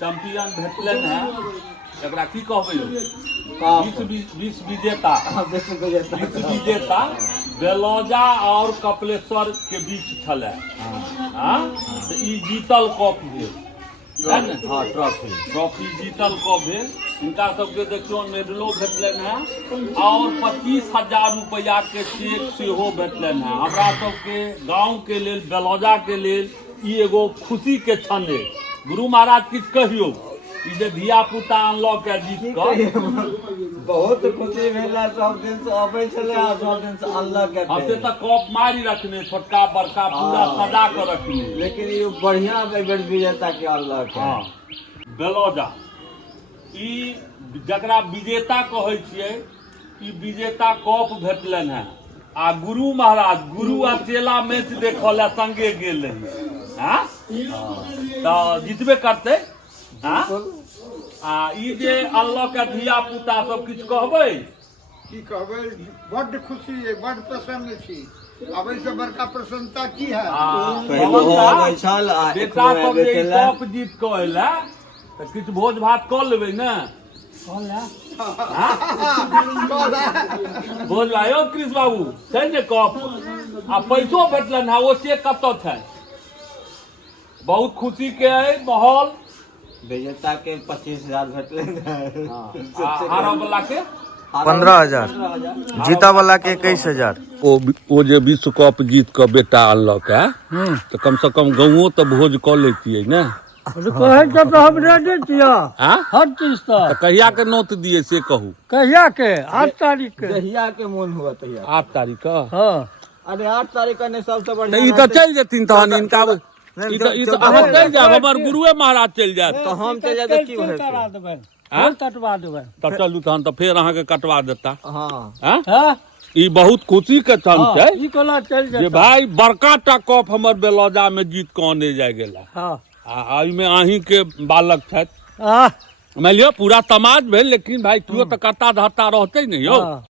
Champion भेटलन है एकरा की कहबै विश्व विजेता बेलौजा और कपिलेश्वर के बीच छलै तो ई जीतल कप भेल ट्रॉफी जीतल कप भेल इनका सबके देखियो मेडलो भेटलन है और 25,000 रुपया के चेक सेहो भेटलन है हमरा सबके गाँव के लेल बेलौजा के लेल ई एगो खुशी के क्षण है। गुरु महाराज किछ कहियो ई जे धिया पुता अनलॉक के जीत क बहुत खुशी भेला सब दिन से अबै छले आ सब दिन से अनलॉक के हमसे त कप मारी रखने छोटका बड़का पूरा सजा के रखने लेकिन ये बढ़िया बेर विजेता के अनलॉक है। बेलौजा ई जकरा विजेता कहै छियै ई विजेता कप भेटलन है आ गुरु महाराज गुरु आ चेला मैच देखऽ ला संगे गेल रही हां तो जीतबे करते हां आ ई जे अल्लाह के धिया पुता सब किछ कहबै की कहबै बड़ खुशी है बड़ प्रसन्न छी अब इससे बड़का प्रसन्नता की है बेटा सब जे कप जीत के एला त किछ भोज भात क लेबै ने भोज लायो कृष्ण बाबू छै ने कप आ पैसो भेटलन है ओ चेक कतऽ छै बहुत खुशी के है माहौल विजेता के 25,000 भेटले हारऽ वाला के 15,000 जीता वाला के 21,000 ओ जे विश्व कप जीत के बेटा अनलक है तो कम से कम गाँवो तो भोज क लेतियै ने कहे तो हम रेडी छिया हर चीज तो कहिया के नोत दिए से कहू कहिया के 8 तारीख के दहिया के मन हुआ तहिया 8 तारीख का हाँ अरे 8 तारीख का ने सबसे तो बढ़िया ई तो चल जेथिन तहन इनका ई तो अहाँ चल जाब हमर गुरुए महाराज चल जायत तो हम चल जाते की होय करा देबै हम कटवा देबै तो चलू तहन तो फेर अहाँ के कटवा देता हां हां ई बहुत खुशी के क्षण छै ई कोला चल जे भाई बड़का टा कप हमर बेलौजा में जीत के आने जाय गेला हां आ में अहीं के बालक छथि हां मान लियो पूरा समाज भेल लेकिन भाई तू तो करता धरता रहते नहीं हो